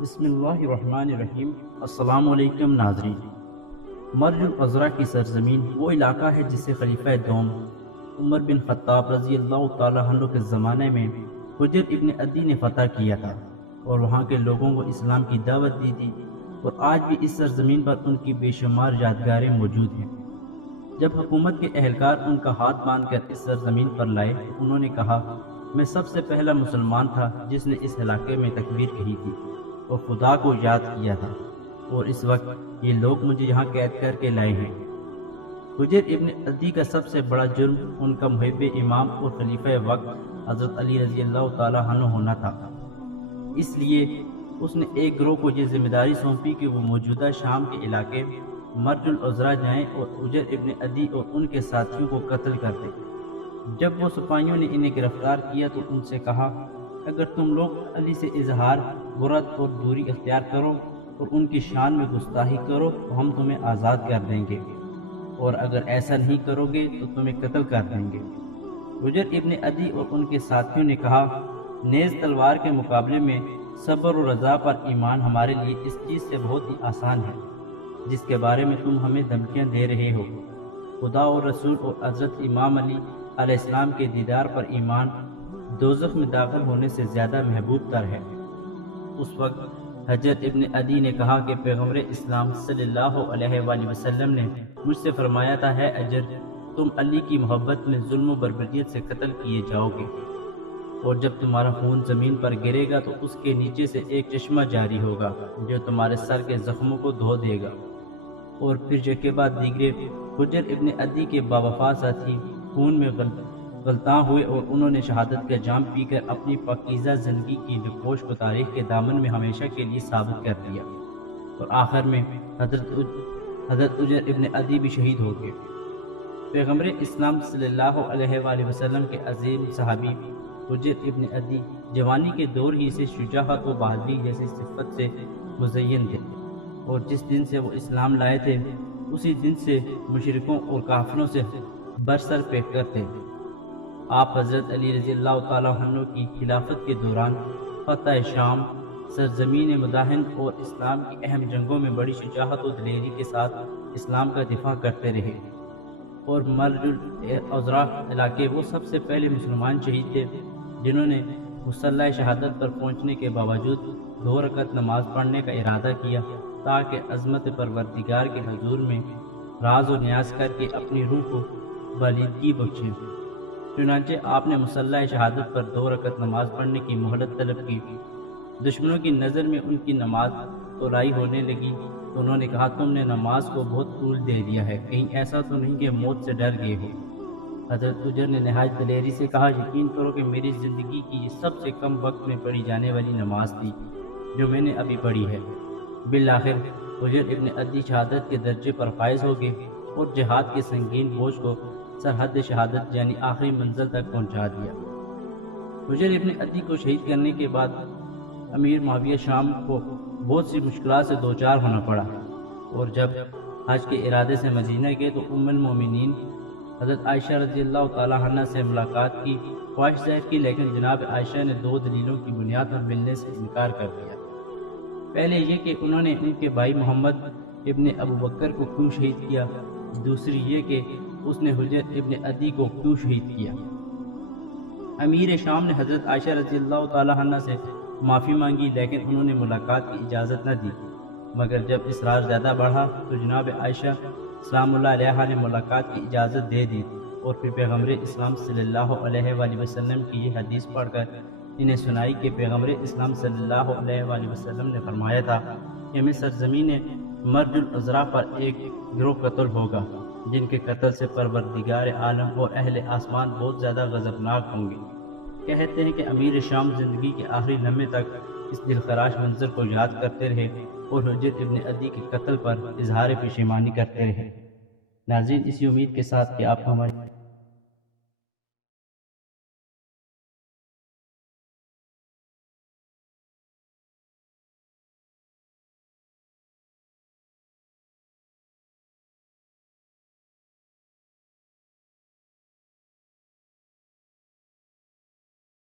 بسم اللہ الرحمن الرحیم۔ السلام علیکم ناظرین۔ مرج العذرا کی سرزمین وہ علاقہ ہے جسے خلیفہ دوم عمر بن خطاب رضی اللہ تعالیٰ عنہ کے زمانے میں حجر ابن عدی نے فتح کیا تھا اور وہاں کے لوگوں کو اسلام کی دعوت دی تھی، اور آج بھی اس سرزمین پر ان کی بے شمار یادگاریں موجود ہیں۔ جب حکومت کے اہلکار ان کا ہاتھ باندھ کر اس سرزمین پر لائے تو انہوں نے کہا، میں سب سے پہلا مسلمان تھا جس نے اس علاقے میں تکبیر کہی تھی اور خدا کو یاد کیا تھا، اور اس وقت یہ لوگ مجھے یہاں قید کر کے لائے ہیں۔ حجر ابن عدی کا سب سے بڑا جرم ان کا محب امام اور خلیفہ وقت حضرت علی رضی اللہ تعالیٰ عنہ ہونا تھا۔ اس لیے اس نے ایک گروہ کو یہ ذمہ داری سونپی کہ وہ موجودہ شام کے علاقے مرج العذرا جائیں اور حجر ابن عدی اور ان کے ساتھیوں کو قتل کر دیں۔ جب وہ سپاہیوں نے انہیں گرفتار کیا تو ان سے کہا، اگر تم لوگ علی سے اظہار برت اور دوری اختیار کرو اور ان کی شان میں گستاخی کرو تو ہم تمہیں آزاد کر دیں گے، اور اگر ایسا نہیں کرو گے تو تمہیں قتل کر دیں گے۔ حجر ابن عدی اور ان کے ساتھیوں نے کہا، نیز تلوار کے مقابلے میں صبر و رضا پر ایمان ہمارے لیے اس چیز سے بہت ہی آسان ہے جس کے بارے میں تم ہمیں دھمکیاں دے رہے ہو۔ خدا اور رسول اور حضرت امام علی علیہ السلام کے دیدار پر ایمان دوزخ میں داخل ہونے سے زیادہ محبوب تر ہے۔ اس وقت حجر ابن عدی نے کہا کہ پیغمبر اسلام صلی اللہ علیہ وآلہ وسلم نے مجھ سے فرمایا تھا، ہے حجر، تم علی کی محبت میں ظلم و بربریت سے قتل کیے جاؤ گے، اور جب تمہارا خون زمین پر گرے گا تو اس کے نیچے سے ایک چشمہ جاری ہوگا جو تمہارے سر کے زخموں کو دھو دے گا۔ اور پھر یکے بعد دیگرے حجر ابن عدی کے باوفا ساتھی خون میں غلطاں ہوئے اور انہوں نے شہادت کا جام پی کر اپنی پاکیزہ زندگی کی نقوش کو تاریخ کے دامن میں ہمیشہ کے لیے ثابت کر دیا، اور آخر میں حضرت حجر ابن عدی بھی شہید ہو گئے۔ پیغمبر اسلام صلی اللہ علیہ وآلہ وسلم کے عظیم صحابی حجر ابن عدی جوانی کے دور ہی سے شجاعت و بہادری جیسی صفت سے مزین تھے، اور جس دن سے وہ اسلام لائے تھے اسی دن سے مشرکوں اور کافروں سے برسر پیٹ کر تھے۔ آپ حضرت علی رضی اللہ تعالیٰ عنہ کی خلافت کے دوران فتح شام، سرزمین مداحن اور اسلام کی اہم جنگوں میں بڑی شجاعت و دلیری کے ساتھ اسلام کا دفاع کرتے رہے، اور مرج العذرا علاقے وہ سب سے پہلے مسلمان شہید تھے جنہوں نے مصلح شہادت پر پہنچنے کے باوجود 2 رکعت نماز پڑھنے کا ارادہ کیا تاکہ عظمت پروردگار کے حضور میں راز و نیاز کر کے اپنی روح کو بالیدگی بخشیں۔ چنانچہ آپ نے مصلح شہادت پر 2 رکعت نماز پڑھنے کی مہلت طلب کی۔ دشمنوں کی نظر میں ان کی نماز تولائی ہونے لگی تو انہوں نے کہا، تم نے نماز کو بہت طول دے دیا ہے، کہیں ایسا تو نہیں کہ موت سے ڈر گئے ہو؟ حضرت حجر نے نہایت دلیری سے کہا، یقین کرو کہ میری زندگی کی یہ سب سے کم وقت میں پڑھی جانے والی نماز تھی جو میں نے ابھی پڑھی ہے۔ بالآخر حجر ابن عدی شہادت کے درجے پر فائز ہو گئے اور جہاد کے سنگین بوجھ کو سرحد شہادت یعنی آخری منزل تک پہنچا دیا۔ حجر ابن عدی کو شہید کرنے کے بعد امیر معاویہ شام کو بہت سی مشکلات سے دوچار ہونا پڑا، اور جب حج کے ارادے سے مدینہ گئے تو ام المومنین حضرت عائشہ رضی اللہ تعالیٰ عنہ سے ملاقات کی خواہش ظاہر کی، لیکن جناب عائشہ نے 2 دلیلوں کی بنیاد پر ملنے سے انکار کر دیا۔ پہلے یہ کہ انہوں نے ان کے بھائی محمد ابن ابو بکر کو کیوں شہید کیا، دوسری یہ کہ اس نے حجر ابن عدی کو کیوں شہید کیا۔ امیر شام نے حضرت عائشہ رضی اللہ تعالیٰ عنہ سے معافی مانگی، لیکن انہوں نے ملاقات کی اجازت نہ دی، مگر جب اصرار زیادہ بڑھا تو جناب عائشہ سلام اللہ علیہا نے ملاقات کی اجازت دے دی، اور پھر پیغمبر اسلام صلی اللہ علیہ وآلہ وسلم کی یہ حدیث پڑھ کر انہیں سنائی کہ پیغمبر اسلام صلی اللہ علیہ وآلہ وسلم نے فرمایا تھا کہ میں سرزمین مرج العذرا پر ایک گروہ قتل ہوگا جن کے قتل سے پروردگار عالم اور اہل آسمان بہت زیادہ غضبناک ہوں گے۔ کہتے ہیں کہ امیر شام زندگی کے آخری لمحے تک اس دلخراش منظر کو یاد کرتے رہے اور حجر ابن عدی کے قتل پر اظہار پشیمانی کرتے رہے۔ ناظرین، اسی امید کے ساتھ کہ آپ کو ہماری